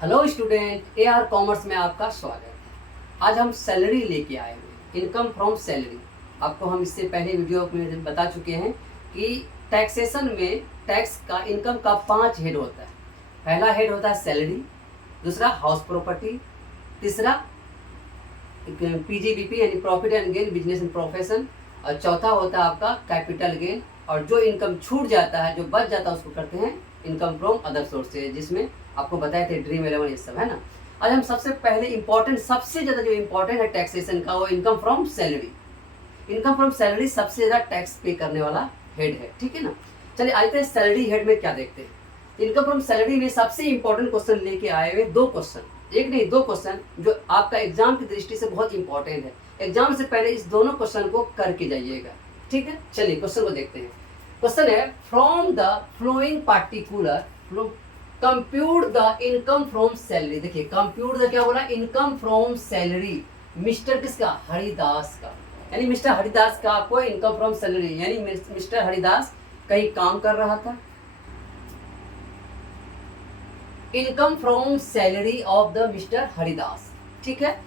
Hello student, AR commerce में आपका स्वागत है। आज हम सैलरी लेके आए हुए हैं, इनकम फ्रॉम सैलरी। आपको हम इससे पहले वीडियो में बता चुके हैं कि टैक्सेशन में टैक्स का इनकम का 5 हेड होता है। पहला हेड होता है सैलरी, दूसरा हाउस प्रॉपर्टी, तीसरा PGBP यानी profit and gain business and profession, और चौथा होता है आपका कैपिटल गेन। और जो इनकम छूट जाता है, जो बच जाता है, उसको करते हैं इनकम फ्रॉम अदर सोर्सेज, जिसमें आपको बताए थे ड्रीम 11 ये सब है ना। आज हम सबसे पहले इंपॉर्टेंट, सबसे ज़्यादा जो इंपॉर्टेंट है टैक्सेशन का, वो income from salary. Income from salary सबसे ज़्यादा टैक्स पे करने वाला हेड है, ठीक है ना। चलिए आते हैं सैलरी हेड में क्या देखते हैं। इनकम फ्रॉम सैलरी में सबसे इंपॉर्टेंट क्वेश्चन लेके आए हुए 2 क्वेश्चन, एक नहीं 2 क्वेश्चन, जो आपका एग्जाम की दृष्टि से बहुत इंपॉर्टेंट है। एग्जाम से पहले इस दोनों क्वेश्चन को करके जाइएगा, ठीक है। चलिए क्वेश्चन को देखते हैं। क्वेश्चन है from the flowing particular compute the income from salary. देखिए कंप्यूट द क्या बोला, इनकम फ्रॉम सैलरी। मिस्टर किसका, हरिदास का, यानी मिस्टर हरिदास का आपको इनकम फ्रॉम सैलरी, यानी मिस्टर हरिदास कहीं काम कर रहा था। Income from salary of the Mr Haridas, ठीक है।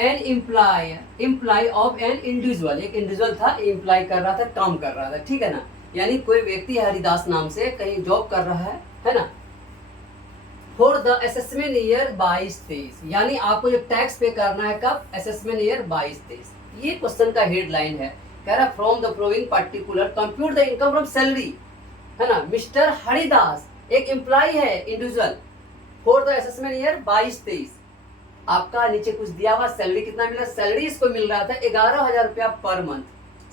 An employee of an individual, एक इंडिविजुअल था, एम्प्लॉय कर रहा था, काम कर रहा था, ठीक है ना। यानी कोई व्यक्ति हरिदास नाम से कहीं जॉब कर रहा है ना। फॉर द असेसमेंट ईयर 22-23, यानी आपको जो टैक्स पे करना है कब, असेसमेंट ईयर 22-23। ये क्वेश्चन का हेडलाइन है, कह रहा from the flowing particular compute the income from salary, है ना। मिस्टर हरिदास एक एम्प्लॉय है individual, for the assessment year 22-23। आपका नीचे कुछ दिया हुआ, सैलरी कितना मिला, सैलरी इसको मिल रहा था 11,000 रुपया पर मंथ,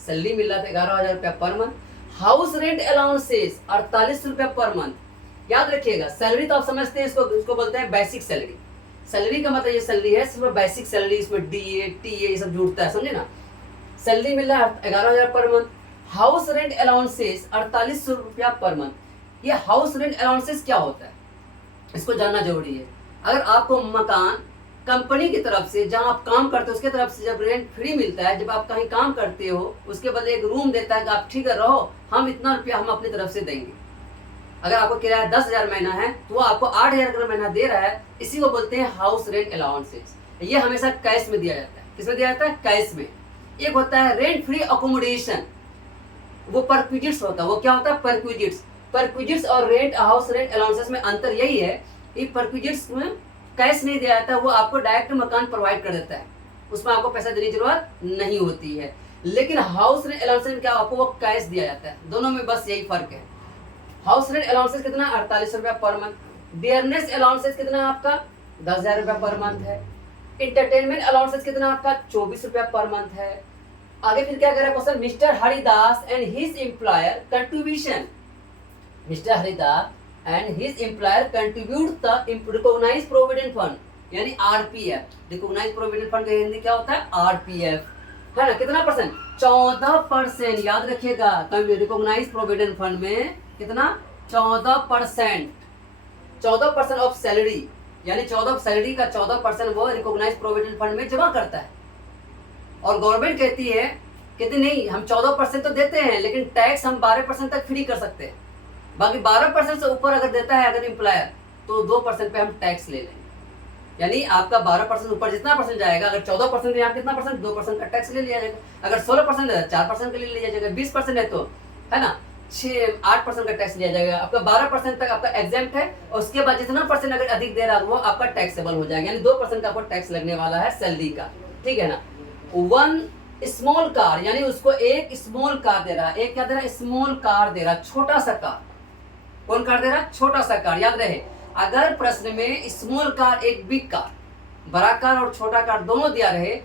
सैलरी मिल रहा था 11,000 रुपया per month. House rent allowances 48 रुपया पर मंथ। याद रखिएगा, सैलरी तो आप समझते हैं, इसको बोलते हैं बेसिक सैलरी। सैलरी का मतलब ये सैलरी है सिर्फ बेसिक सैलरी, इसमें DA TA ये सब जुड़ता है, समझे ना। सैलरी मिल रहा है 11,000 per month. House rent allowances 48 रुपया पर मंथ। ये हाउस रेंट अलाउंसेस क्या होता है, इसको जानना जरूरी है। अगर आपको मकान कंपनी की तरफ से, जहां आप काम करते हो उसके तरफ से जब रेंट फ्री मिलता है, जब आप कहीं काम करते हो, उसके बदले एक रूम देता है कि आप ठीक है रहो, हम इतना रुपया हम अपनी तरफ से देंगे। अगर आपको किराया 10,000 महीना है तो वो आपको 8,000 का महीना दे रहा है, इसी को बोलते हैं हाउस रेंट अलाउंसेस। ये हमेशा कैश में दिया जाता है। किसमें दिया जाता है, कैश में। एक होता है रेंट फ्री अकोमोडेशन, वो परक्विजिट्स होता है। वो क्या होता है, परक्विजिट्स। परक्विजिट्स और रेंट हाउस रेंट अलाउंसेस में अंतर यही है, ये परक्विजिट्स में कैश नहीं दिया जाता, वो आपको डायरेक्ट मकान प्रोवाइड कर देता है, उसमें आपको पैसा देने की जरूरत नहीं होती है। लेकिन हाउस रेंट अलाउंसेस में क्या, आपको वो कैश दिया जाता है। दोनों में बस यही फर्क है। हाउस रेंट अलाउंसेस कितना, 48 रुपया पर मंथ। डियरनेस अलाउंसेस कितना आपका, 10,000 रुपया पर मंथ है। इंटरटेनमेंट अलाउंसेस कितना आपका, 24 रुपया पर मंथ है। आगे फिर क्या कर रहा है question, mister Haridas and his employer contribution. Mister Haridas and his employer contribute the recognized provident fund, यानी RPF। recognized provident fund का हिंदी क्या होता है, RPF, है ना। कितना परसेंट, 14%। याद रखिएगा, recognized provident fund में कितना, 14%। 14% ऑफ सैलरी, यानी 14 सैलरी का 14% वो recognized provident fund में जमा करता है। और गवर्नमेंट कहती है, कहती नहीं, हम 14% तो देते हैं, लेकिन टैक्स हम 12% तक फ्री कर सकते हैं। बाकी 12% से ऊपर अगर देता है अगर एम्प्लॉयर, तो 2% पे हम टैक्स ले लेंगे। यानी आपका 12% ऊपर जितना परसेंट जाएगा, अगर 14% यहाँ कितना परसेंट, 2% का टैक्स ले लिया जाएगा। अगर 16% है 4% का ले लिया जाएगा। 20% है तो, है ना, 8% का टैक्स लिया जाएगा। आपका 12% तक आपका एग्जेम्प्ट है, और उसके बाद जितना परसेंट अगर अधिक दे रहा है वो आपका टैक्सेबल हो जाएगा। यानी 2% का आपको टैक्स लगने वाला है सैलरी का, ठीक है ना। 1 स्मॉल कार, यानी उसको एक स्मॉल कार दे रहा है। एक क्या दे रहा है, स्मॉल कार दे रहा है, छोटा सा कार। कौन कार दे रहा है, छोटा सा कार। याद रहे, अगर प्रश्न में स्मॉल कार एक बिग कार, बड़ा कार और छोटा कार दोनों दिया रहे,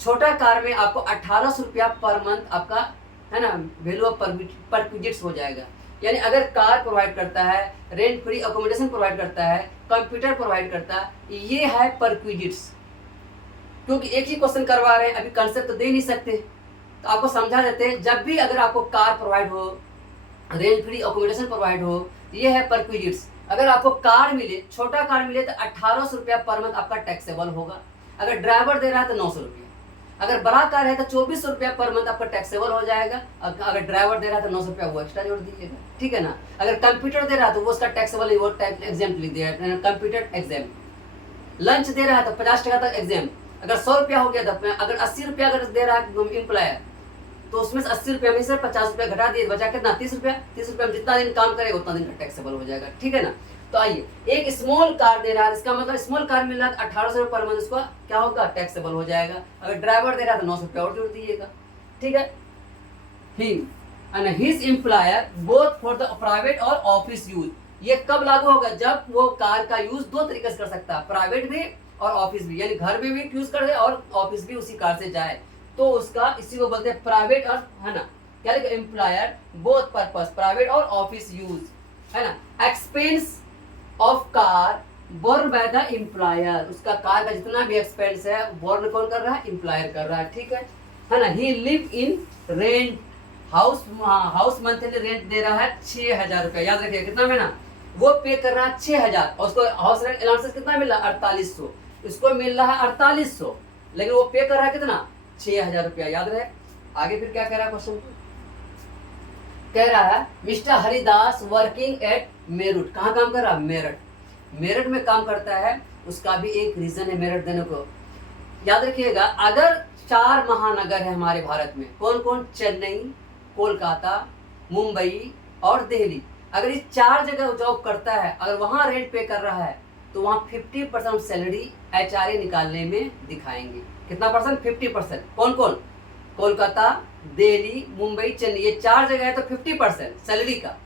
छोटा कार में आपको 1800 रुपया पर मंथ आपका, है ना, वैल्यू ऑफ परक्विजिट्स हो जाएगा। यानी अगर कार प्रोवाइड करता है, रेंट फ्री अकोमोडेशन प्रोवाइड करता है, कंप्यूटर प्रोवाइड करता है, ये है परक्विजिट्स। क्योंकि एक ही क्वेश्चन करवा रहे हैं, अभी कंसेप्ट तो दे नहीं सकते, तो आपको समझा देते हैं। जब भी अगर आपको कार प्रोवाइड हो, रेंट फ्री अकोमोडेशन प्रोवाइड हो, ये है परक्विजिट्स। अगर आपको कार मिले, छोटा कार मिले, तो 1800 रुपया पर मंथ आपका टैक्सेबल होगा। अगर ड्राइवर दे रहा है तो 900 रुपया। अगर बड़ा कार है तो 2400 रुपया पर मंथ आपका टैक्सेबल हो जाएगा। अगर ड्राइवर दे रहा है तो 900 रुपया वो एक्स्ट्रा जोड़ दीजिएगा, ठीक है ना। अगर कंप्यूटर दे रहा है तो वो उसका टैक्सेबल वो टैक्स एग्जाम्प्ट लिख दिया, कंप्यूटर एग्जाम्प्ट। लंच दे रहा है तो 50 टका तक एग्जाम्प्ट। अगर 100 रुपया हो गया तो अगर 80 रुपया अगर दे रहा है एम्प्लॉयर तो उसमें से 80 रुपया में से 50 रुपया घटा दिए, बचा कितना 30 रुपया। 30 रुपया में जितना दिन काम करेगा उतना दिन का टैक्सेबल हो जाएगा, ठीक है ना। तो आइए, एक स्मॉल कार दे रहा है, इसका मतलब स्मॉल कार मिल रहा है 1800 रुपये पर मंथ, उसका क्या होगा टैक्सेबल हो जाएगा। अगर ड्राइवर दे रहा है तो 900 रुपया और जोड़ दीजिएगा, ठीक है। Him and his employer both for the private और ऑफिस यूज, ये कब लागू होगा, जब वो कार का यूज दो तरीके से कर सकता है, प्राइवेट भी और ऑफिस भी, यानी घर में भी यूज कर दे और ऑफिस भी उसी कार से जाए, तो उसका इसी को बोलते हैं प्राइवेट और, है ना, क्या लिखा, एम्प्लॉयर बोथ पर्पस, प्राइवेट और ऑफिस यूज, है ना। Expense of car borne by the employer, उसका कार का जितना भी एक्सपेंस है बोर्न कौन कर रहा है, एम्प्लॉयर कर रहा है, ठीक है ना। He live in rent house, house monthly rent दे रहा है 6000 रुपया, याद रखिए कितना महीना वो पे कर रहा है 6000, और उसको हाउस रेंट अलाउंसेस कितना मिल रहा है 4800, इसको मिल रहा है 4800, लेकिन वो पे कर रहा है कितना 6000 रुपया, याद रहे। आगे फिर क्या कह रहा है क्वेश्चन, कह रहा है mister Haridas working at Meerut, कहाँ काम कर रहा है, मेरठ, मेरठ में काम करता है, उसका भी एक रीजन है मेरठ देने को। याद रखिएगा, अगर 4 महानगर है हमारे भारत में, कौन कौन, चेन्नई, कोलकाता, मुंबई और दिल्ली, अगर ये 4 जगह जॉब करता है, अगर वहां रेंट पे कर रहा है तो वहां 50% सैलरी HRA निकालने में दिखाएंगे। कितना परसेंट, 50%। कौन कौन, कोलकाता, दिल्ली, मुंबई, चेन्नई, ये 4 जगह है तो 50% सैलरी का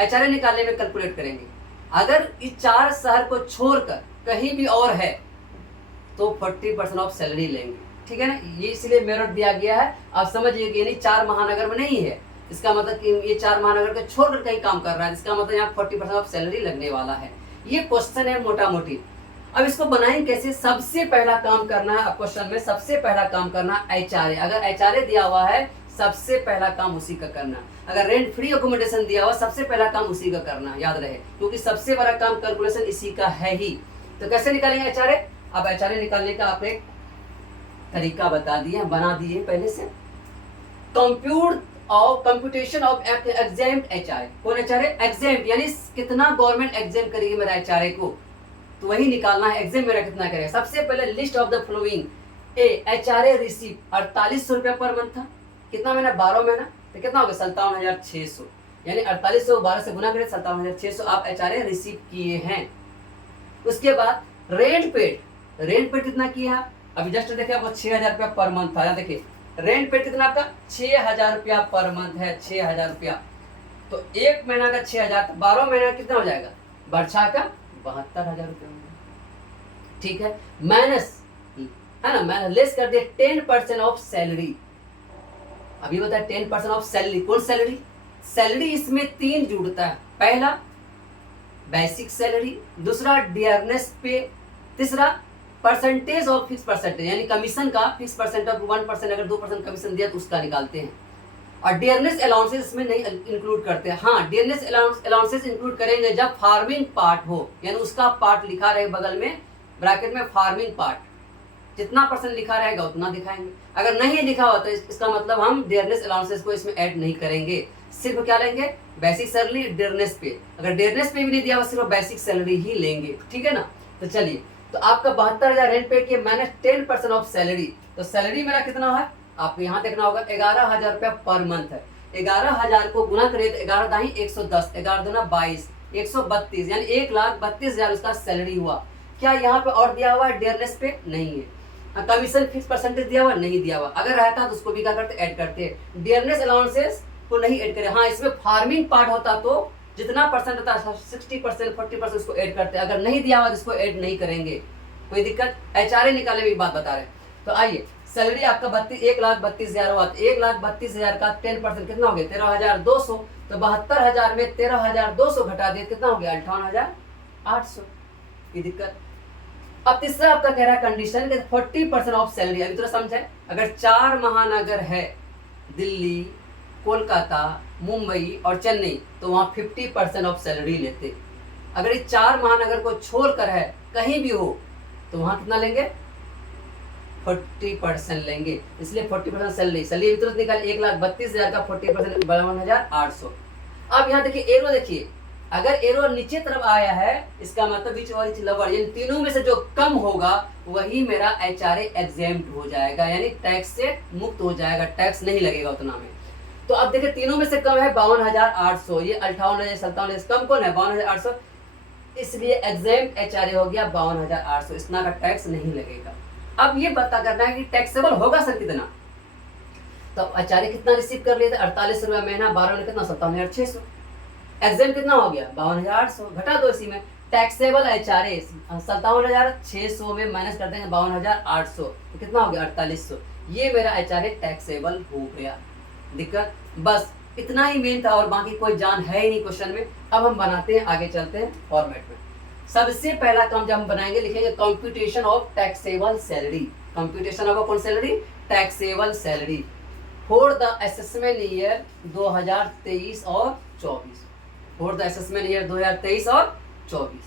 HRA निकालने में कैलकुलेट करेंगे। अगर इस 4 शहर को छोड़कर कहीं भी और है तो 40% ऑफ सैलरी लेंगे, ठीक है ना। ये इसलिए मेरठ दिया गया है, आप समझिए कि यानी 4 महानगर में नहीं है, इसका मतलब कि ये 4 महानगर को छोड़कर कहीं काम कर रहा है, इसका मतलब यहाँ 40% ऑफ सैलरी लगने वाला है। ये क्वेश्चन है मोटा मोटी। अब इसको बनाएंगे कैसे, सबसे पहला काम करना है, अब क्वेश्चन में सबसे पहला काम करना HRA, अगर HRA दिया हुआ है सबसे पहला काम उसी का करना। अगर रेंट फ्री अकोमोडेशन दिया हुआ सबसे पहला काम उसी का करना, याद रहे, क्योंकि सबसे बड़ा काम कैलकुलेशन इसी का है ही। तो कैसे निकालेंगे HRA, अब HRA निकालने का आप एक तरीका बता दिए, बना दिए पहले से। कंप्यूटेशन ऑफ एग्जाम्प्ट HRA, कौन HRA, एग्जाम्प्ट यानी कितना गवर्नमेंट एग्जाम करेगी मेरा HRA को, तो वही निकालना है। एग्जाम मेरा कितना करेगा, सबसे पहले list of the following, A HRA receive 4800 रुपया पर मंथ था, कितना महीना, 12 महीना, तो कितना होगा 57,600, यानी 4800 12 से गुना करें 57,600 आप HRA रिसीव किए हैं। उसके बाद रेंट पेड, रेंट पेड कितना किया, अभी जस्ट देखिए आपको 6000 रुपया पर मंथ था, देखिए रेंट पेड कितना आपका 6000 रुपया पर मंथ है, 6000 रुपया, तो एक महीना का 6000, तो 12 महीना कितना हो जाएगा, वर्षा का 72,000 रुपया, ठीक है। माइनस, है ना, मैंने लेस कर दिया 10% ऑफ सैलरी। अभी बताया 10% ऑफ सैलरी, कौन सैलरी, सैलरी इसमें 3 जुड़ता है, पहला बेसिक सैलरी, दूसरा डियरनेस पे, तीसरा परसेंटेज ऑफ फिक्स परसेंटेज, यानी कमीशन का फिक्स परसेंट ऑफ 1%, अगर 2% कमीशन दिया तो उसका निकालते हैं। और डियरनेस अलाउंसेस इसमें नहीं इंक्लूड करते हैं, हाँ डियरनेस अलाउंसेस इंक्लूड करेंगे जब फार्मिंग पार्ट हो, यानी उसका पार्ट लिखा रहे बगल में ब्रैकेट में फार्मिंग पार्ट, जितना परसेंट लिखा रहेगा उतना दिखाएंगे। अगर नहीं लिखा हुआ तो इसका मतलब हम डियरनेस अलाउंसेस को इसमें ऐड नहीं करेंगे, सिर्फ क्या लेंगे, बेसिक सैलरी डियरनेस पे, अगर डियरनेस पे भी नहीं दिया हुआ सिर्फ बेसिक सैलरी ही लेंगे, ठीक है ना। तो चलिए, तो आपका 72,000 रेंट पे किए माइनस 10% ऑफ सैलरी, तो सैलरी मेरा कितना है आपको यहाँ देखना होगा, 11,000 रुपया पर मंथ है। 11,000 को गुना करें तो 11 दाही 110, 11 दूना 22, 132, यानी 1,32,000 उसका सैलरी हुआ। क्या यहाँ पे और दिया हुआ है डियरनेस पे, नहीं है। कमीशन फिक्स परसेंटेज दिया हुआ, नहीं दिया हुआ, अगर रहता तो उसको भी क्या करते, ऐड करते। डियरनेस अलाउंसेस को नहीं ऐड करे, हाँ इसमें फार्मिंग पार्ट होता तो जितना परसेंट होता है 60% 40% उसको ऐड करते, अगर नहीं दिया हुआ तो इसको ऐड नहीं करेंगे, कोई दिक्कत। HRA निकालने में एक बात बता रहे। तो आइए, सैलरी आपका 1,32,000 हुआ, 1,32,000 का 10% कितना हो गया, 13,200, तो 72,000 में 13,200 घटा दिए, कितना हो गया 58,800, की दिक्कत। अब तीसरा आपका कह रहा है कंडीशन 40% ऑफ सैलरी, अभी थोड़ा समझे, अगर 4 महानगर है, दिल्ली, कोलकाता, मुंबई और चेन्नई, तो वहाँ 50% ऑफ सैलरी लेते। अगर ये 4 महानगर को छोड़कर है कहीं भी हो तो वहाँ कितना लेंगे, 40% लेंगे, इसलिए 40% सैलरी। सैलरी भी तो निकाल 1,32,000 का 40% 52,800। अब यहाँ देखिए एरो, देखिए अगर एरो नीचे तरफ आया है इसका मतलब बीच वाली लवर, यानी तीनों में से जो कम होगा वही मेरा HRA एग्जेम्प्ट हो जाएगा, यानी टैक्स से मुक्त हो जाएगा, टैक्स नहीं लगेगा उतना में। तो अब देखिए तीनों में से कम है 52,800, ये 58,000 कम कौन है 52,800, इसलिए एग्जेम्प्ट HRA हो गया 52,800, इतना का टैक्स नहीं लगेगा। अब ये पता करना है कि टैक्सेबल होगा सर कितना, तो HRA कितना रिसीव कर लिए थे 48 रुपया महीना, 12 में कितना 57,600, एग्जाम कितना हो गया 52,800, घटा दो इसी में। टैक्सेबल HRA 57,600 में माइनस कर देंगे 52,800, तो कितना हो गया 4800, ये मेरा HRA टैक्सेबल हो गया। दिक्कत बस इतना ही मेन था और बाकी कोई जान है ही नहीं क्वेश्चन में। अब हम बनाते हैं, आगे चलते हैं फॉर्मेट में। सबसे पहला काम जब हम बनाएंगे लिखेंगे computation of taxable salary, computation of कौन salary, taxable salary for the assessment year 2023 और 24, फॉर द असेसमेंट ईयर 2023 और 24।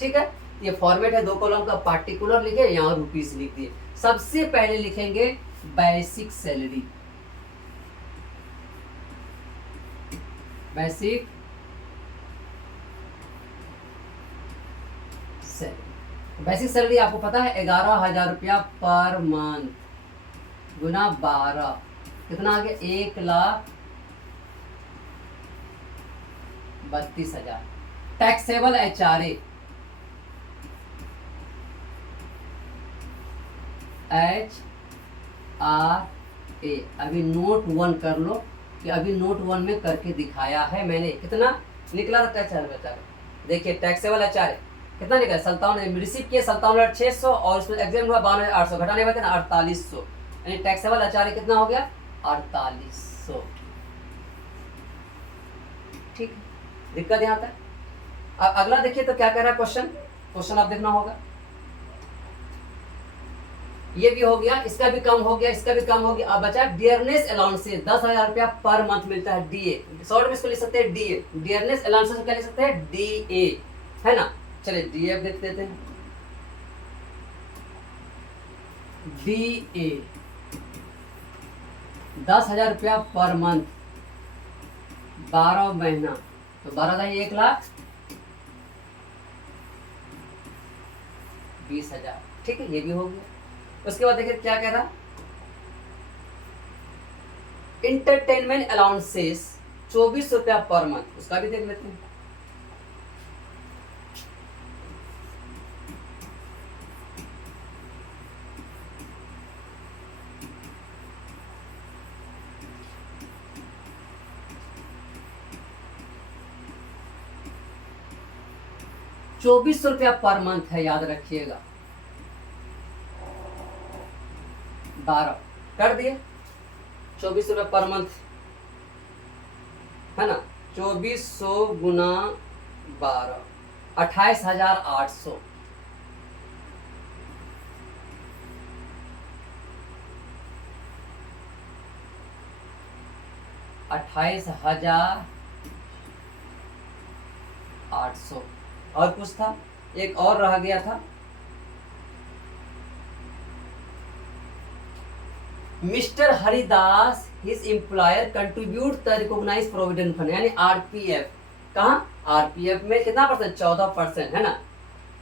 ठीक है, ये फॉर्मेट है, 2 कॉलम का, पार्टिकुलर लिखे यहाँ रुपीस लिख दिए। सबसे पहले लिखेंगे basic salary, basic salary. Basic salary आपको पता है 11,000 रुपया पर मंथ गुना 12, कितना आ गया 1,32,000। टैक्सेबल HRA अभी नोट 1 कर लो कि अभी नोट 1 में करके दिखाया है मैंने। कितना निकला था टैक्स HRA, देखिए टैक्सेबल HRA कितना निकला 57, रिसीव किए 57,600 और उसमें एग्जाम हुआ 52,800, घटाने बाद 4800, यानी टैक्सेबल HRA कितना हो गया 4800। ठीक, दिक्कत यहाँ तक। अब अगला देखिए तो क्या कह रहा है क्वेश्चन, क्वेश्चन आप देखना होगा। ये भी हो गया, इसका भी कम हो गया, इसका भी कम हो गया। अब बचा डियरनेस अलाउंस से 10,000 रुपया पर मंथ मिलता है, DA शॉर्ट में इसको लिख सकते हैं DA, डियरनेस अलाउंस से क्या लिख सकते हैं DA, है ना। चलिए DA देख देते हैं, DA 10,000 रुपया पर मंथ 12 महीना, तो 12 का 1,20,000। ठीक है, ये भी हो गया। उसके बाद देखिए क्या कह रहा, इंटरटेनमेंट अलाउंसेस 24 रुपया पर मंथ, उसका भी देख लेते हैं। ₹24 पर मंथ है, याद रखिएगा। 12 कर दिए, 24 रुपये पर मंथ, है ना। 2400 गुना 12, 28,800। 28,800। और कुछ था, एक और रह गया था, Mr Haridas his employer contribute the recognise provident fund, यानी RPF। कहाँ RPF में कितना परसेंट 14%, है ना।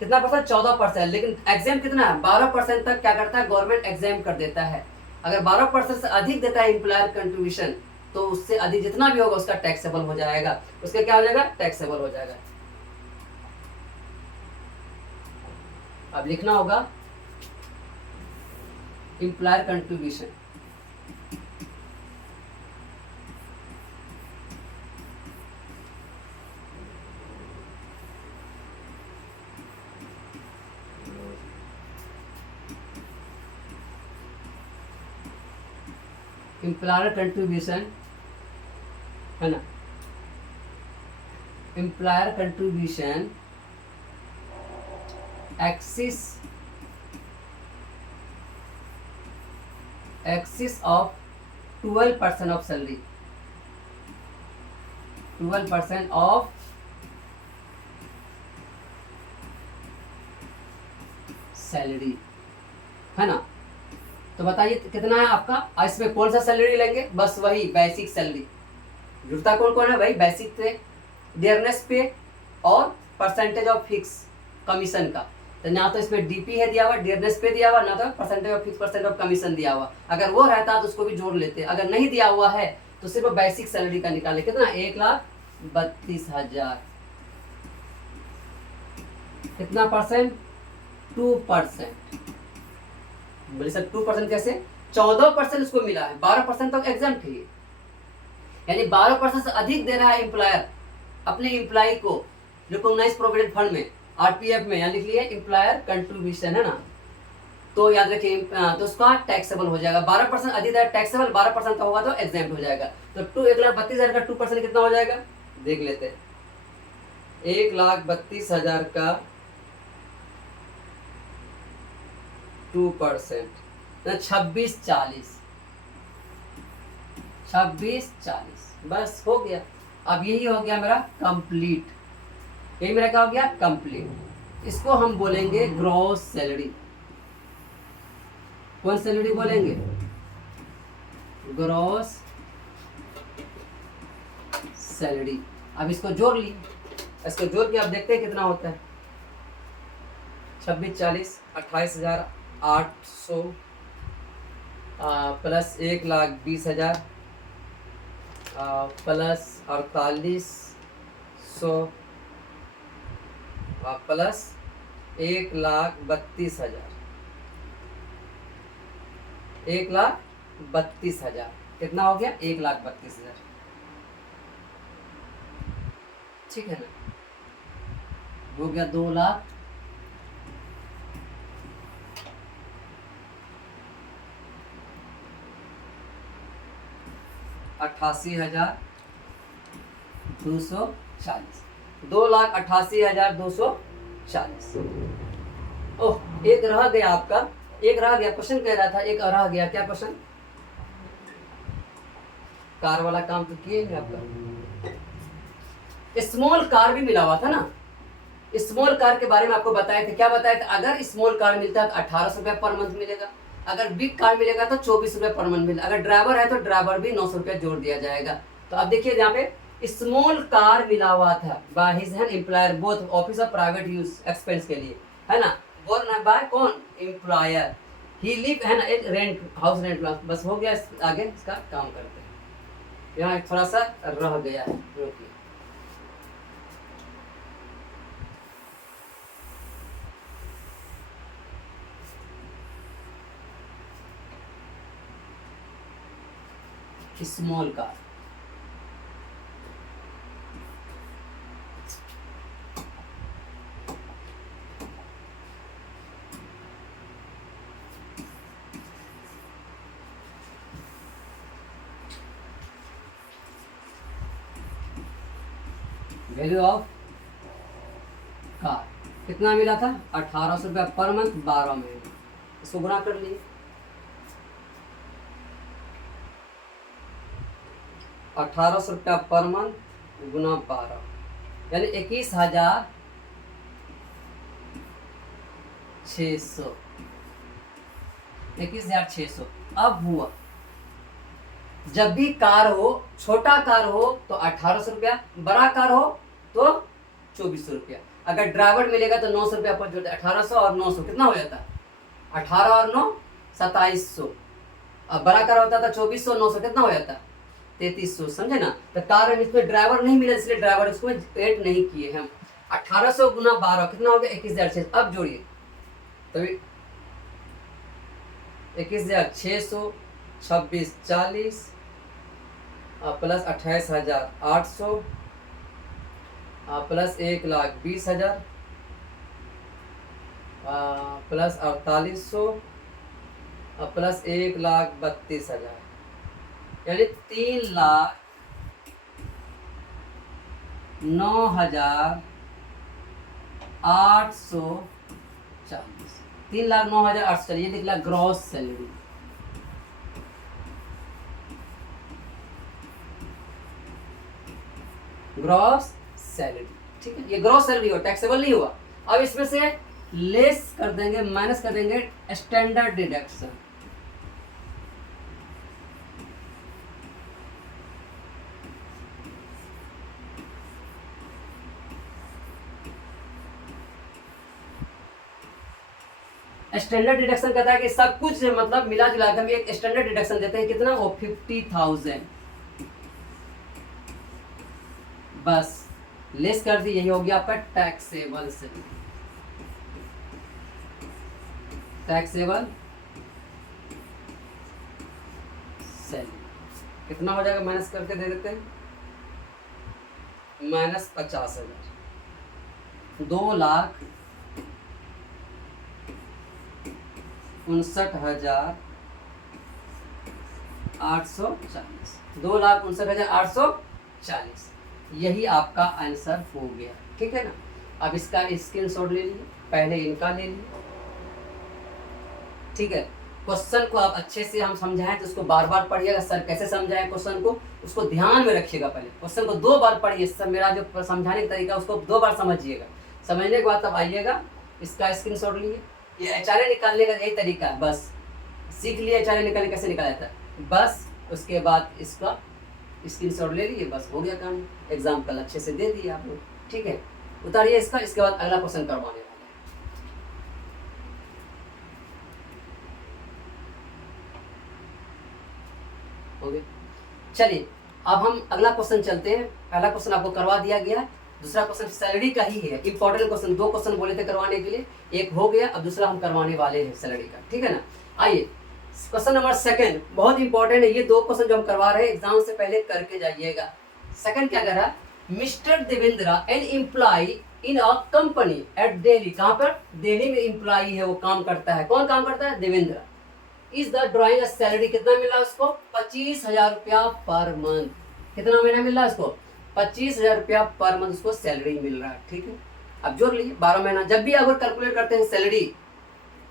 कितना परसेंट 14%, लेकिन एग्जाम कितना है 12% तक क्या करता है गवर्नमेंट एग्जाम कर देता है। अगर 12% से अधिक देता है एम्प्लॉयर कंट्रीब्यूशन तो उससे अधिक जितना भी होगा उसका टैक्सेबल हो जाएगा, उसका क्या हो जाएगा टैक्सेबल हो जाएगा। अब लिखना होगा एम्प्लॉयर कंट्रीब्यूशन, एम्प्लॉयर कंट्रीब्यूशन, है ना। Employer contribution axis of 12% of salary, 12% of salary, है ना। तो बताइए कितना है आपका। और इसमें कौन सा सैलरी लेंगे, बस वही बेसिक सैलरी। जुड़ता कौन कौन है भाई, बेसिक पे, डियरनेस पे और परसेंटेज ऑफ फिक्स कमीशन का। तो ना तो इसमें डीपी है दिया हुआ, डियरनेस पे दिया हुआ, ना तो percentage of fix percent of commission दिया हुआ। अगर वो रहता तो उसको भी जोड़ लेते, अगर नहीं दिया हुआ है तो सिर्फ बेसिक सैलरी का निकाले। कितना, 1,32,000। कितना परसेंट, 2%। बोले सर 2% कैसे, 14% उसको मिला है, 12% तो एग्जाम्प्ट है, यानी 12% से अधिक दे रहा है एम्प्लॉयर अपने एम्प्लॉय को रिकॉग्नाइज प्रोविडेंट फंड में, आरपीएफ में, यहाँ लिख लिए एम्प्लॉयर कंट्रीब्यूशन है ना। तो याद रखिए तो उसका टैक्सेबल हो जाएगा। 12% अधिक टैक्सेबल, 12% का होगा तो एग्जाम्प्ट हो जाएगा। तो 1,32,000 का 2% कितना हो जाएगा, देख लेते हैं। 1,32,000 का 2% 26,40, 26,40, बस हो गया। अब यही हो गया मेरा कंप्लीट, यही मेरा क्या हो गया, कंप्लीट। इसको हम बोलेंगे ग्रॉस सैलरी। कौन सैलरी बोलेंगे, ग्रॉस सैलरी। अब इसको जोड़ ली, इसको जोड़ के अब देखते हैं कितना होता है। 26,40, 28,800 प्लस 1,20,000 प्लस 4,800 प्लस 1,32,000, 1,32,000 कितना हो गया, 1,32,000। ठीक है ना, हो गया 2,00,000। 88,240, 2,88,240। ओह, एक रह गया आपका, एक रह गया, क्वेश्चन कह रहा था एक रह गया। क्या क्वेश्चन, कार वाला काम तो किए हैं आपका। स्मॉल कार भी मिला हुआ था ना, स्मॉल कार के बारे में आपको बताए थे। क्या बताए थे, अगर स्मॉल कार मिलता है तो 1800 रुपया पर मंथ मिलेगा, अगर बिग कार मिलेगा तो 24 रुपये पर मंथ मिलेगा, अगर ड्राइवर है तो ड्राइवर भी 900 रुपया जोड़ दिया जाएगा। तो अब देखिए यहाँ पे स्मॉल कार मिला हुआ था by his hand employer both office of private use expense के लिए, है ना, बोर्न बाय कौन, एम्प्लॉयर। ही लिव है ना, एक रेंट हाउस रेंट। बस हो गया, आगे इसका काम करते हैं। यहाँ थोड़ा सा रह गया है, रोकिए। Small car, value of car कितना मिला था, 1800 रुपया पर मंथ, 12 महीने। इसको गुणा कर लिए, 1800 रुपया पर मंथ गुना 12, यानी 21,600, 21,600। अब हुआ, जब भी कार हो, छोटा कार हो तो 1800 रुपया, बड़ा कार हो तो 2400 रुपया। अगर ड्राइवर मिलेगा तो 900 रुपया पर जोड़ते, 1800 और 900 कितना हो जाता है, 18 और 9 2700। अब बड़ा कार होता था 2400, 900 कितना हो जाता, 3300। समझे ना। तो कार में इसमें ड्राइवर नहीं मिला, इसलिए ड्राइवर इसको ऐड नहीं किए हम। 1800 गुना 12 कितना हो गया, 21,600। अब जोड़िए तभी 21,600, 26,40 प्लस 28,800 प्लस 1,20,000 प्लस 4,800 प्लस 1,32,000, यानी 3,09,840, 3,09,840। ये निकला ग्रॉस सैलरी। ग्रॉस सैलरी, ठीक है, ये ग्रॉस सैलरी हो, टैक्सेबल नहीं हुआ। अब इसमें से लेस कर देंगे, माइनस कर देंगे स्टैंडर्ड डिडक्शन। स्टैंडर्ड डिडक्शन कहता है कि सब कुछ मतलब मिला जुला के हम एक स्टैंडर्ड डिडक्शन देते हैं, कितना, वो 50,000 बस लेस कर दी, यही हो गया आपका टैक्सेबल से, टैक्सेबल सैलरी कितना हो जाएगा, माइनस करके दे देते हैं, -50,000, 2,59,840, 2,59,840, यही आपका आंसर हो गया। ठीक है ना, अब इसका स्क्रीनशॉट ले लीजिए, पहले इनका ले लीजिए। ठीक है, क्वेश्चन को आप अच्छे से हम समझाएं तो उसको बार बार पढ़िएगा, सर कैसे समझाएं क्वेश्चन को, उसको ध्यान में रखिएगा। पहले क्वेश्चन को 2 बार पढ़िए, सर मेरा जो समझाने का तरीका उसको 2 बार समझिएगा, समझने के बाद तब आइएगा, इसका स्क्रीनशॉट लीजिए। ये एचआरए निकालने का यही तरीका है, बस सीख लिए एचआरए निकालने कैसे निकाला जाता है, बस उसके बाद इसका स्क्रीनशॉट ले लीजिए, बस हो गया काम। एग्जाम कल अच्छे से दे दिए आप लोग। ठीक है, उतारिए इसका, इसके बाद अगला क्वेश्चन करवाने वाले हैं। हो गया, चलिए अब हम अगला क्वेश्चन चलते हैं। पहला क्वेश्चन आपको करवा दिया गया है, दूसरा क्वेश्चन सैलरी का ही है, इंपॉर्टेंट क्वेश्चन। 2 क्वेश्चन बोले थे करवाने के लिए, एक हो गया, अब दूसरा हम करवाने वाले हैं सैलरी का। ठीक है ना, आइए क्वेश्चन नंबर 2 बहुत इंपॉर्टेंट है। ये 2 क्वेश्चन जो हम करवा रहे हैं एग्जाम से पहले करके जाइएगा। सेकंड क्या कर रहा है, Mr Devendra an employee in a company at Delhi, कहाँ पर, दिल्ली में एम्प्लॉय है, वो काम करता है, कौन काम करता है, Devendra. Is the drawing salary, कितना मिला उसको, 25,000 रुपया पर मंथ। कितना महीना मिल रहा है उसको, 25,000 रुपया पर मंथ उसको सैलरी मिल रहा है। ठीक है, अब जोड़ लीजिए 12 महीना। जब भी अगर कैलकुलेट करते हैं सैलरी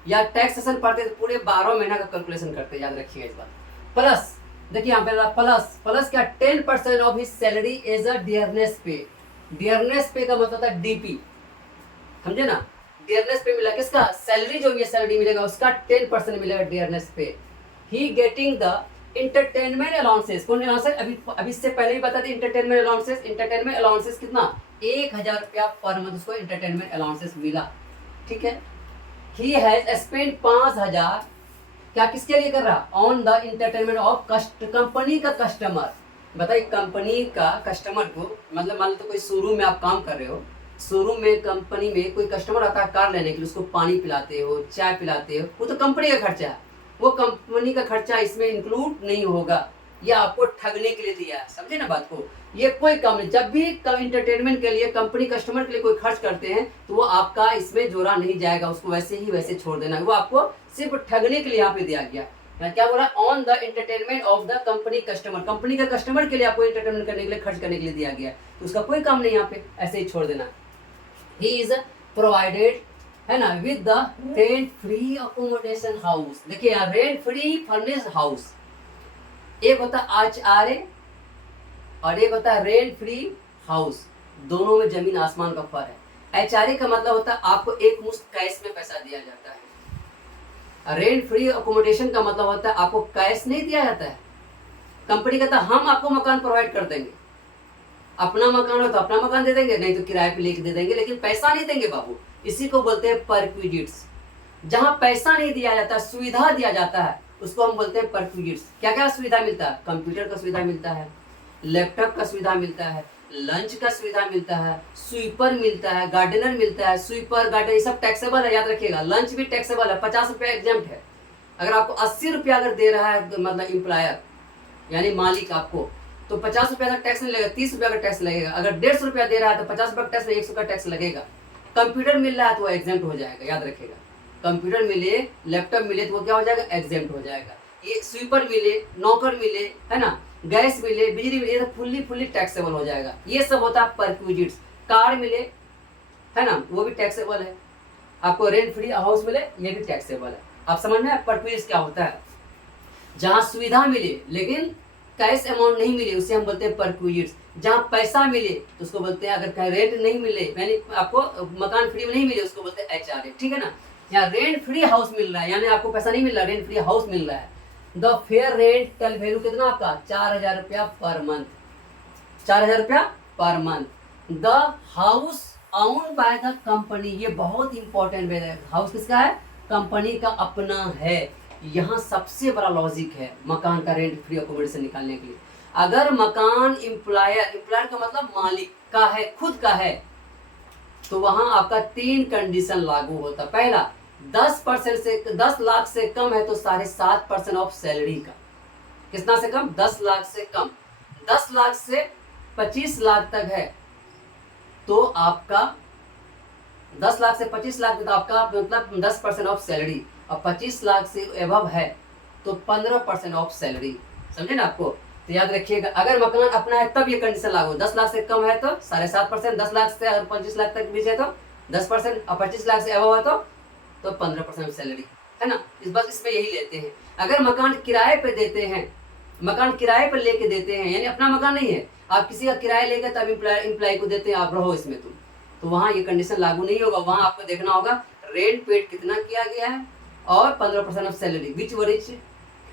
या टैक्सेशन पढ़ते हैं तो पूरे 12 महीना का कैलकुलेशन करते हैं, याद रखिएगा इस बात। प्लस देखिए यहाँ पे प्लस क्या, 10% of his salary as a dearness pay. Dearness pay का मतलब था डीपी, समझे ना, डियरनेस पे मिला किसका, सैलरी जो भी सैलरी मिलेगा उसका 10% मिलेगा डियरनेस पे। ही गेटिंग द इंटरटेनमेंट अलाउंसेस, कौन अलाउंसेस, अभी इससे पहले ही बता दी, इंटरटेनमेंट अलाउंसेस। इंटरटेनमेंट अलाउंसेस कितना, 1,000 रुपया पर मंथ उसको इंटरटेनमेंट अलाउंसेस मिला। ठीक है, ही हैज स्पेंड 5,000, क्या किसके लिए कर रहा, on the entertainment of company का कस्टमर। बताइए कंपनी का कस्टमर को, मतलब मान लो तो कोई शोरूम में आप काम कर रहे हो, शोरूम में कंपनी में कोई कस्टमर आता है कार लेने के लिए, उसको पानी पिलाते हो, चाय पिलाते हो, वो तो कंपनी का खर्चा है, वो कंपनी का खर्चा इसमें इंक्लूड नहीं होगा, ये आपको ठगने के लिए दिया है, समझे ना बात को। ये कोई काम नहीं, जब भी इंटरटेनमेंट के लिए कंपनी कस्टमर के लिए कोई खर्च करते हैं तो वो आपका इसमें जोड़ा नहीं जाएगा, उसको वैसे ही वैसे छोड़ देना, वो आपको सिर्फ ठगने के लिए यहाँ पे दिया गया। क्या बोला, on the entertainment of the company customer, company का कस्टमर के लिए आपको इंटरटेनमेंट करने के लिए खर्च करने के लिए दिया गया, तो उसका कोई काम नहीं यहाँ पे, ऐसे ही छोड़ देना। ही इज प्रोवाइडेड, है ना, with the rent free accommodation house. देखिए यहाँ रेंट फ्री फर्निश्ड हाउस, एक होता है एचआरए और एक होता है रेंट फ्री हाउस, दोनों में जमीन आसमान का फर्क है। एचआरए का मतलब होता है आपको एक मुश्त कैश में पैसा दिया जाता है, रेंट फ्री अकोमोडेशन का मतलब होता है आपको कैश नहीं दिया जाता है। कंपनी कहता है हम आपको मकान प्रोवाइड कर देंगे, अपना मकान हो तो अपना मकान दे देंगे, नहीं तो किराए पे लेके दे देंगे, लेकिन पैसा नहीं देंगे बाबू। इसी को बोलते हैं परक्विजिट्स। जहां पैसा नहीं दिया जाता, सुविधा दिया जाता है, उसको हम बोलते हैं परक्विजिट्स। क्या क्या सुविधा मिलता है, कंप्यूटर का सुविधा मिलता है, लैपटॉप का सुविधा मिलता है, लंच का सुविधा मिलता है, स्वीपर मिलता है, गार्डनर मिलता है। स्वीपर गार्डनर ये सब टैक्सेबल है, याद रखिएगा। लंच भी टैक्सेबल है, 50 रुपया एग्जाम्प्ट है। अगर आपको 80 रुपया अगर दे रहा है मतलब एम्प्लॉयर यानी मालिक आपको, तो 50 रुपया का टैक्स नहीं लगेगा, 30 रुपया का टैक्स लगेगा। अगर 150 रुपया दे रहा है तो 50 रुपया का टैक्स, 100 का टैक्स लगेगा। कंप्यूटर मिल रहा है तो वो एग्जाम्प्ट हो जाएगा, याद रखिएगा। कंप्यूटर मिले, लैपटॉप मिले तो वो क्या हो जाएगा, एग्जाम्प्ट हो जाएगा। ये स्वीपर मिले, नौकर मिले, है ना, गैस मिले, बिजली मिले, तो फुल्ली टैक्सेबल हो जाएगा। ये सब होता है परक्विजिट्स। कार मिले, है ना, वो भी टैक्सेबल है। आपको रेंट फ्री हाउस मिले, ये भी टैक्सेबल है। आप समझ में, परक्विजिट्स क्या होता है, जहाँ सुविधा मिले लेकिन कैश अमाउंट नहीं मिले उसे हम बोलते हैं परक्विजिट्स। जहाँ पैसा मिले तो उसको बोलते हैं, अगर रेंट नहीं मिले यानी आपको मकान फ्री में नहीं मिले, उसको बोलते हैं एचआरए। ठीक है ना, यहाँ रेंट फ्री हाउस मिल रहा है, यानी आपको पैसा नहीं मिल रहा, रेंट फ्री हाउस मिल रहा है। द फेयर रेंटल वैल्यू कितना आपका, 4,000 रुपया पर मंथ, 4,000 रुपया per month. The house owned by the company, ये बहुत इंपॉर्टेंट है। हाउस किसका है, कंपनी का अपना है। यहाँ सबसे बड़ा लॉजिक है मकान का रेंट फ्री अकोमोडेशन निकालने के लिए। अगर मकान एम्प्लॉयर का मतलब मालिक का है, खुद का है, तो वहां आपका 3 कंडीशन लागू होता। पहला, 10% से 10 लाख से कम है तो 7.5% ऑफ सैलरी का। कितना से कम? 10 लाख से कम। 10 लाख से 25 लाख तक है तो आपका 10 लाख से 25 लाख तक आपका मतलब 10% ऑफ सैलरी, और 25 लाख से एबव है तो 15% ऑफ सैलरी। समझे ना आपको? तो याद रखिएगा, अगर मकान अपना है तब ये कंडीशन लागू। 10 लाख से कम है तो 7.5%, 10 लाख से अगर 25 लाख तक बीच है तो 10%, और 25 लाख से एबव है तो 15% सैलरी, है ना। इस बस इसमें यही लेते हैं। अगर मकान किराए पे देते हैं, मकान किराए पर लेके देते हैं, यानी अपना मकान नहीं है, आप किसी का किराया लेके तब इम्प्लाई को देते हैं, आप रहो इसमें तुम, तो वहाँ ये कंडीशन लागू नहीं होगा। वहाँ आपको देखना होगा रेंट पेड कितना किया गया है और 15% ऑफ सैलरी, विच वरीज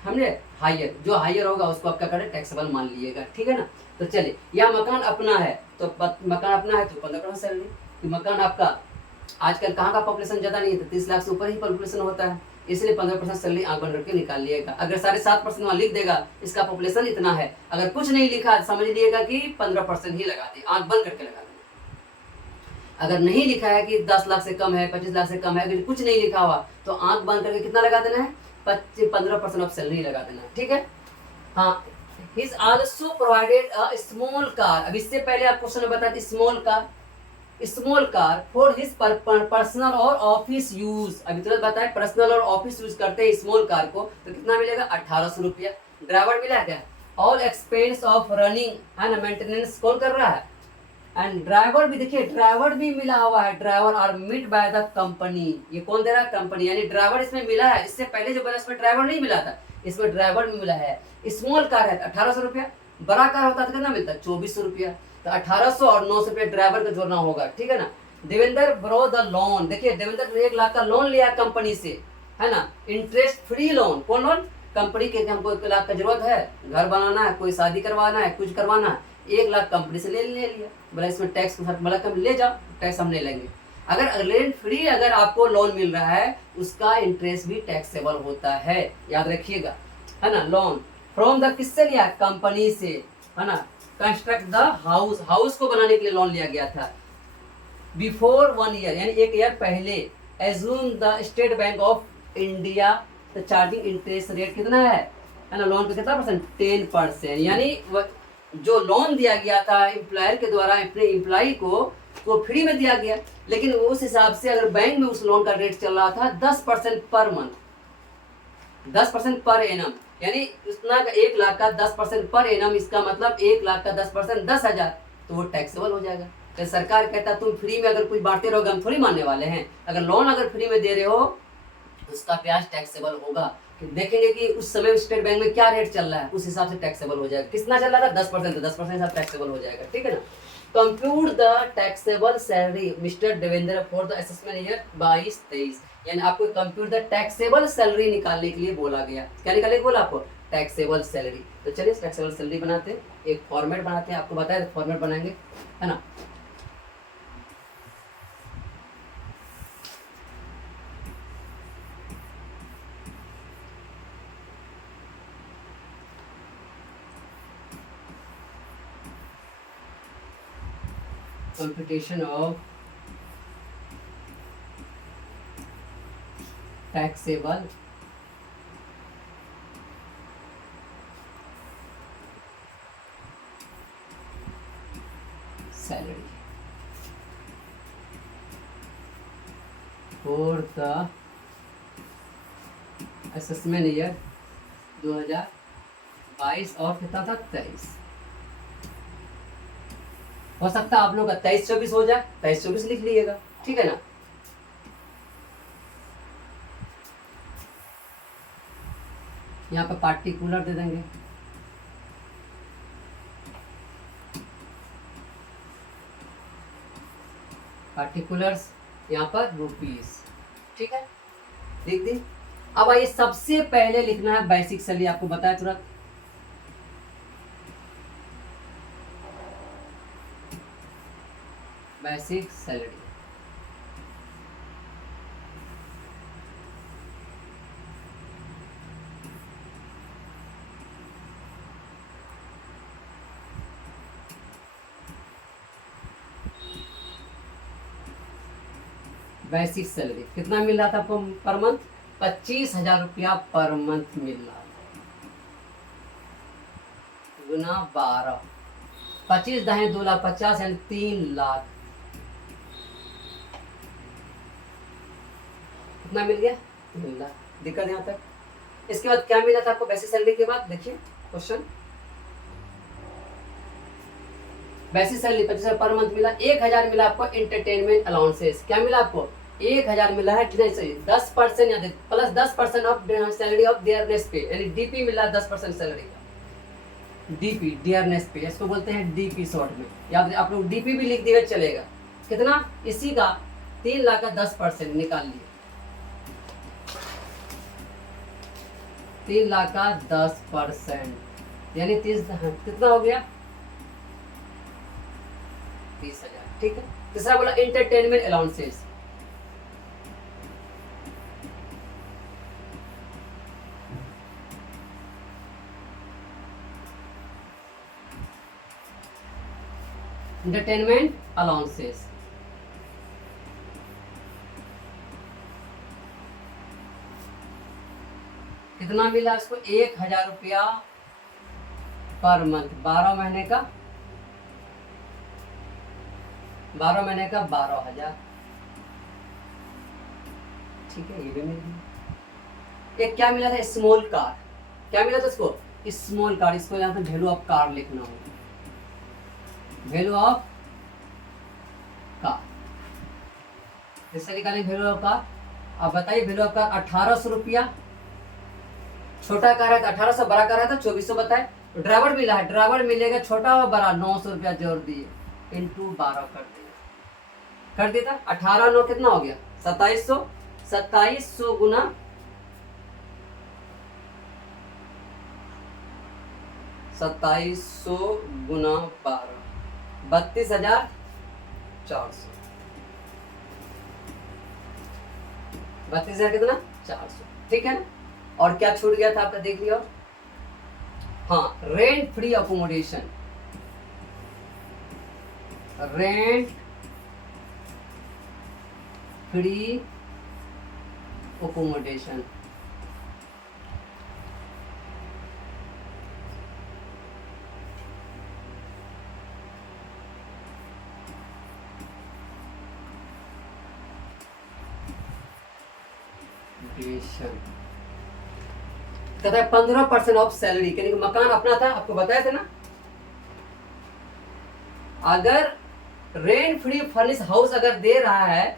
हमने हायर, जो हायर होगा उसको आप क्या करें, टैक्सेबल मान लीजिएगा, ठीक है ना। तो चलिए, यह मकान अपना है तो मकान अपना है तो 15% सैलरी। कि मकान आपका आजकल कहाँ का पॉपुलेशन ज़्यादा नहीं है, तो 30 लाख से ऊपर ही पॉपुलेशन होता है, इसलिए 15% सैलरी आंख बंद करके निकाल लिएगा। अगर 7.5% वहाँ लिख देगा इसका पॉपुलेशन इतना है, अगर कुछ नहीं लिखा समझ लिएगा कि 15% ही लगा दी, आंख बंद करके लगा देना। अगर नहीं लिखा है कि 10 लाख से कम है, 25 लाख से कम है, अगर कुछ नहीं लिखा हुआ तो आंख बंद करके कितना लगा देना है, 15% ऑफ सैलरी लगा देना, ठीक है। हाँ, He's also provided a small car। अब इससे पहले आप क्वेश्चन में बताते small car for his personal और ऑफिस यूज। अभी तुरंत बताए पर्सनल और ऑफिस यूज करते हैं स्मॉल कार को, तो कितना मिलेगा, 1800 रुपया। ड्राइवर मिला क्या? ऑल एक्सपेंस ऑफ रनिंग, है ना, मेंटेनेंस कौन कर रहा है, एंड ड्राइवर भी देखिए, ड्राइवर भी मिला हुआ है, ड्राइवर आर मिट बाय द कंपनी। ये कौन दे रहा है, कंपनी, यानी ड्राइवर इसमें मिला है। इससे पहले जो बोला इसमें ड्राइवर नहीं मिला था, इसमें ड्राइवर भी मिला है। स्मॉल कार है तो 1800 रुपया, बड़ा कार होता तो कितना मिलता, 2400 रुपया। तो 1800 और 900 रुपया ड्राइवर का जोड़ना होगा, ठीक है ना। देवेंद्र ब्रो द लोन, देखिए देवेंद्र 1 लाख का लोन लिया कंपनी से, है ना, इंटरेस्ट फ्री लोन। कौन लोन? कंपनी के, हमको 1 लाख का जरूरत है, घर बनाना है, कोई शादी करवाना है, कुछ करवाना है, 1 लाख कंपनी से ले लिया। बोला इसमें टैक्स बोला कम ले जाओ, टैक्स हम ले लेंगे। अगर रेंट फ्री अगर आपको लोन मिल रहा है उसका इंटरेस्ट भी टैक्सेबल होता है, याद रखिएगा, है ना। लोन फ्रॉम द, किससे लिया, कंपनी से, है ना। कंस्ट्रक्ट द हाउस, हाउस को बनाने के लिए लोन लिया गया था। बिफोर 1 ईयर, यानी 1 ईयर पहले। Assume the state bank of India the charging interest rate कितना है ना, लोन पे कितना परसेंट, 10%। यानी जो लोन दिया गया था एम्प्लॉयर के द्वारा अपने एम्प्लॉय को फ्री में दिया गया, लेकिन उस हिसाब से अगर बैंक में उस लोन का रेट चल रहा था 10% पर मंथ, 10% पर एनम, यानी उतना 1 लाख का 10% पर एनम, इसका मतलब 1 लाख का 10% 10,000, तो वो टैक्सेबल हो जाएगा। तो सरकार कहता तुम फ्री में अगर कुछ बांटते रहोगे हम थोड़ी मानने वाले हैं। अगर लोन अगर फ्री में दे रहे हो तो उसका ब्याज टैक्सेबल होगा। देखेंगे कि उस समय स्टेट बैंक में क्या रेट चल रहा है, उस हिसाब से टैक्सेबल हो जाएगा। कितना चल रहा था, 10%, तो 10% हिसाब टैक्सेबल हो जाएगा, ठीक है ना। Compute the taxable salary mister Devendra for the assessment year 22-23, यानी आपको कंप्यूट द टैक्सेबल सैलरी निकालने के लिए बोला गया। क्या निकालने को बोला आपको, टैक्सेबल सैलरी। तो चलिए टैक्सेबल सैलरी बनाते हैं, एक फॉर्मेट बनाते हैं, आपको बताया फॉर्मेट बनाएंगे, है ना। computation of taxable salary for the assessment year 2022 और कितना था 23। हो सकता है आप लोग का 23-24 हो जाए, 23-24 लिख लीजिएगा, ठीक है ना। यहाँ पर पार्टिकुलर दे देंगे, पार्टिकुलर्स यहाँ पर रुपीस, ठीक है, लिख दी। अब आइए सबसे पहले लिखना है बेसिक सैलरी, आपको बताया तुरंत। बेसिक सैलरी बेसिक सैलरी कितना मिल रहा था आपको पर मंथ? 25,000 रुपया पर मंथ मिल रहा था, गुना 12, 25 दाएं 2,50,000 यानी 3 लाख। कितना मिल गया? 3 लाख। दिक्कत यहाँ तक। इसके बाद क्या मिला था आपको बेसिक सैलरी के बाद? देखिए question, basic salary 25,000 per month मिला, 1,000 मिला आपको इंटरटेनमेंट अलाउंसेस। क्या मिला आपको? 1,000 मिला है, 10% या plus 10% of salary of dearness पे, यानी डीपी मिला 10% सैलरी का। डीपी डियरनेस पे, इसको बोलते हैं डीपी शॉर्ट में, या आप लोग डीपी भी लिख दिए चलेगा। कितना? इसी का 3 लाख का 10% निकाल लिए, 3 लाख का 10% यानी 30, कितना हो गया? 30,000। ठीक है। तीसरा बोला इंटरटेनमेंट अलाउंसेस, इंटरटेनमेंट अलाउंसेस कितना मिला इसको? 1,000 रुपया पर मंथ, 12 महीने का, 12 महीने का 12,000। ठीक है, ये भी मिल गया। एक क्या मिला था? Small car. क्या मिला था इसको? Small car. इसको यहाँ पे वैल्यू ऑफ कार लिखना होगा, वैल्यू ऑफ कार। जैसे निकालें वैल्यू ऑफ कार, आप बताइए वैल्यू ऑफ कार 1,800 रुपया। छोटा कार है तो 1,800, बड़ा कार है तो 2,400 बताए। तो ड्राइवर मिला है, ड्राइवर मिलेगा छोटा और बड़ा, 900 रुपया जोड़ दिए, इंटू 12 कर दिया। 18 9 कितना हो गया? 2700। 2700 गुना 2700 गुना 12, 32,400। 32,000 कितना? 400। ठीक है ना। और क्या छूट गया था आपका? देख लिया। हाँ, rent free accommodation, rent free accommodation. कहता है 15% ऑफ सैलरी, यानी मकान अपना था, आपको बताया था ना। अगर रेंट फ्री फर्निश हाउस अगर दे रहा है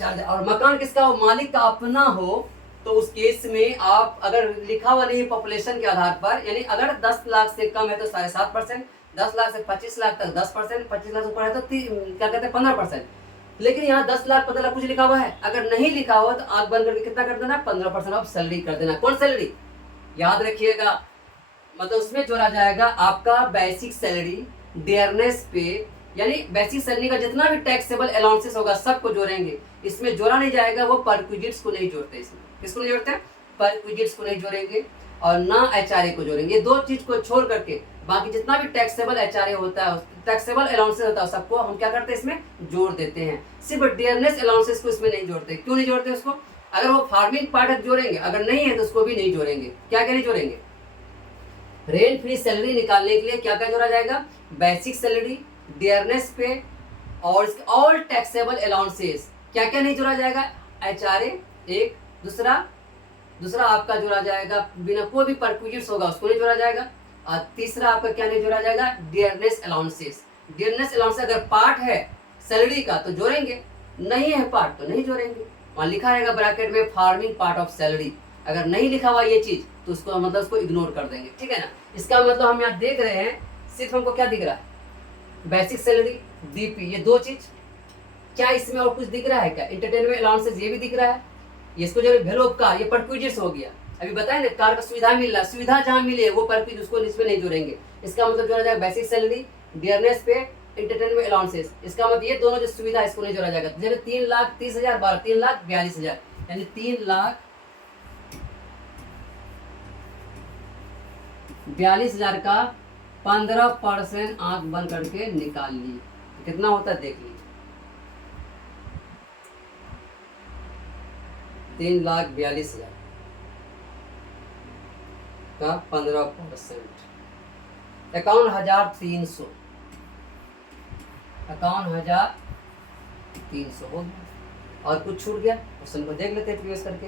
और मकान किसका हो? मालिक का अपना हो, तो उस केस में आप अगर लिखा हुआ नहीं है पॉपुलेशन के आधार पर, यानी अगर 10 लाख से कम है तो 7.5%, 10 लाख से 25 लाख तक 10%, 25 लाख से ऊपर है तो क्या कहते हैं 15%। लेकिन यहाँ 10 लाख 15 लाख कुछ लिखा हुआ है, अगर नहीं लिखा हुआ तो आंख बंद करके कितना कर देना? 15% ऑफ सैलरी कर देना। कौन सैलरी? याद रखिएगा, मतलब उसमें जोड़ा जाएगा आपका बेसिक सैलरी, डियरनेस पे, यानी बेसिक सैलरी का जितना भी टैक्सेबल अलाउंसेस होगा सबको जोड़ेंगे। इसमें जोड़ा नहीं जाएगा वो परक्विजिट्स को नहीं जोड़ते। इसमें किसको नहीं जोड़ते? परक्विजिट्स को नहीं जोड़ेंगे और ना एचआरए को जोड़ेंगे। ये दो चीज को छोड़ करके बाकी जितना भी टैक्सेबल एचआरए होता है, टैक्सेबल अलाउंसेस होता है, सबको हम क्या करते हैं? इसमें जोड़ देते हैं। सिर्फ डियरनेस अलाउंसेस को इसमें नहीं जोड़ते। क्यों नहीं जोड़ते उसको? अगर वो फार्मिंग पार्ट जोड़ेंगे, अगर नहीं है तो उसको भी नहीं जोड़ेंगे। क्या क्या नहीं जोड़ेंगे? रेंट फ्री सैलरी निकालने के लिए क्या क्या जोड़ा जाएगा? बेसिक सैलरी, डियरनेस पे और इसके ऑल टैक्सेबल अलाउंसेस। क्या क्या नहीं जोड़ा जाएगा? एचआरए एक, दूसरा आपका जोड़ा जाएगा बिना कोई भी परक्विजिट्स होगा उसको नहीं जोड़ा जाएगा। और तीसरा आपका क्या नहीं जोड़ा जाएगा? Dearness allowances. डियरनेस अलाउंस अगर पार्ट है सैलरी का तो जोड़ेंगे, नहीं है पार्ट तो नहीं जोड़ेंगे। वहाँ लिखा रहेगा ब्रैकेट में फार्मिंग पार्ट ऑफ सैलरी। अगर नहीं लिखा हुआ ये चीज तो उसको मतलब उसको इग्नोर कर देंगे। ठीक है ना। इसका मतलब हम यहाँ देख रहे हैं, सिर्फ हमको क्या दिख रहा है? बेसिक सैलरी, डीपी, ये दो चीज। क्या इसमें और कुछ दिख रहा है क्या? एंटरटेनमेंट अलाउंसेस ये भी दिख रहा है। इसको जो वैल्यू ऑफ कार, ये परक्विजिट्स हो गया। अभी बताए ना, कार का सुविधा मिल रहा है, सुविधा जहाँ मिले वो परक्विजिट, उसको इसमें नहीं जोड़ेंगे। इसका मतलब जोड़ा जाएगा बेसिक सैलरी, डियरनेस पे, एंटरटेनमेंट अलाउंसेस। इसका मतलब ये दोनों जो सुविधा इसको नहीं जोड़ा जाएगा। जैसे 3,30,000 12, 3,42,000, यानी 3,42,000 का 15% आंख बंद करके निकाल ली, कितना होता है देख लीजिए। 3,42,000 का 15%, 51,300, 51,300 हो गया। और कुछ छूट गया, क्वेश्चन को देख लेते हैं प्रीवियस करके।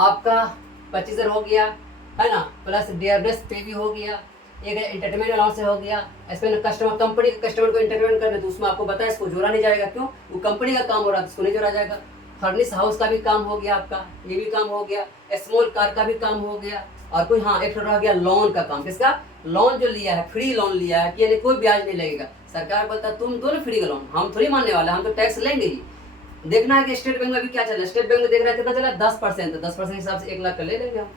आपका 25,000 हो गया है ना, प्लस डियरनेस पे भी हो गया, एक एंटरटेनमेंट अलाउंस से हो गया। इसमें कस्टमर, कंपनी के कस्टमर को एंटरटेनमेंट करने, तो उसमें आपको बताया इसको जोड़ा नहीं जाएगा, क्यों? वो कंपनी का काम हो रहा है, इसको नहीं जोड़ा जाएगा। फर्निश हाउस का भी काम हो गया आपका, ये भी काम हो गया। स्मॉल कार का भी काम हो गया। और कोई, हाँ, एक रह गया लोन का काम। किसका? लोन जो लिया है, फ्री लोन लिया है, कि यानी कोई ब्याज नहीं लगेगा। सरकार बोलता है तुम दो ना फ्री का लोन, हम थोड़ी मानने वाले, हम तो टैक्स लेंगे ही। देखना है कि स्टेट बैंक में भी क्या चल रहा है। स्टेट बैंक में देख रहा है कितना चला, 10%, तो 10% हिसाब से 1 लाख का ले लेंगे हम।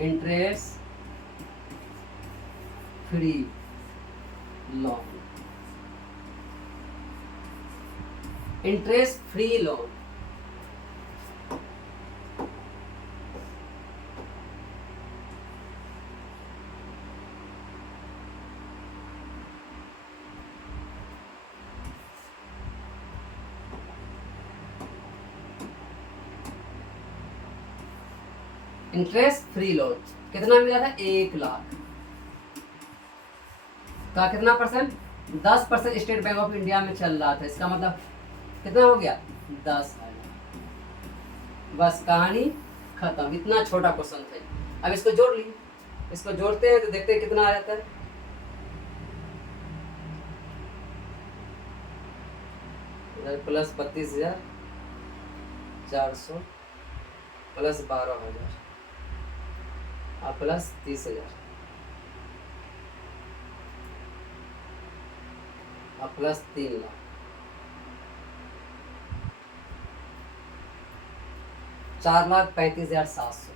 Interest free loan, interest free loan, interest free loan कितना मिला था? 1 लाख का कितना percent? 10% state bank of India में चल रहा था। इसका मतलब कितना हो गया? 10,000। बस कहानी खत्म। इतना छोटा क्वेश्चन था। अब इसको जोड़ ली, इसको जोड़ते हैं तो देखते हैं कितना आ जाता है। इधर प्लस 32,400 प्लस 12,000 और प्लस 30,000 और प्लस 3 लाख, 4,35,700,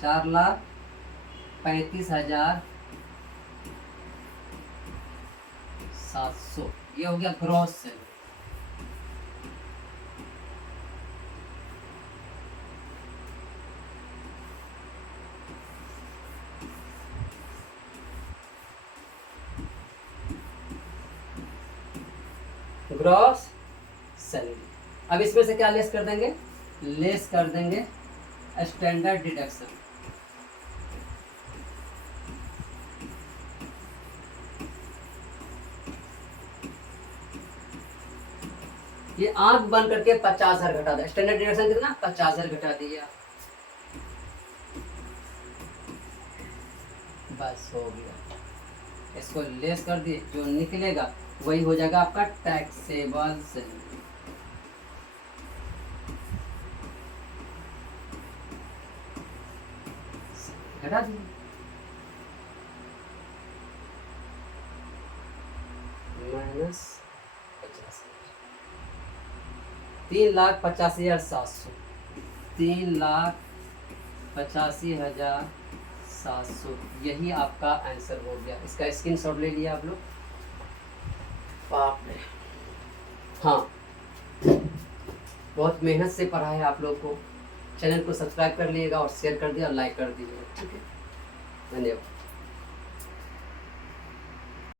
4,35,700। ये हो गया ग्रॉस सैलरी। Gross salary. अब इसमें से क्या लेस कर देंगे? लेस कर देंगे स्टैंडर्ड डिडक्शन। ये आंख बंद करके 50,000 घटा दिया। स्टैंडर्ड डिडक्शन कितना? 50,000 घटा दिया। बस हो गया। इसको लेस कर दिए, जो निकलेगा वही हो जाएगा आपका टैक्सेबल सैलरी। घटा दिए। माइनस 3,85,700, 3,85,700। यही आपका आंसर हो गया। इसका स्क्रीनशॉट ले लिया आप लोग। बाप रे, हाँ, बहुत मेहनत से पढ़ा है आप लोग को। चैनल को सब्सक्राइब कर लीजिएगा और शेयर कर दिया और लाइक कर दीजिएगा। ठीक है, धन्यवाद।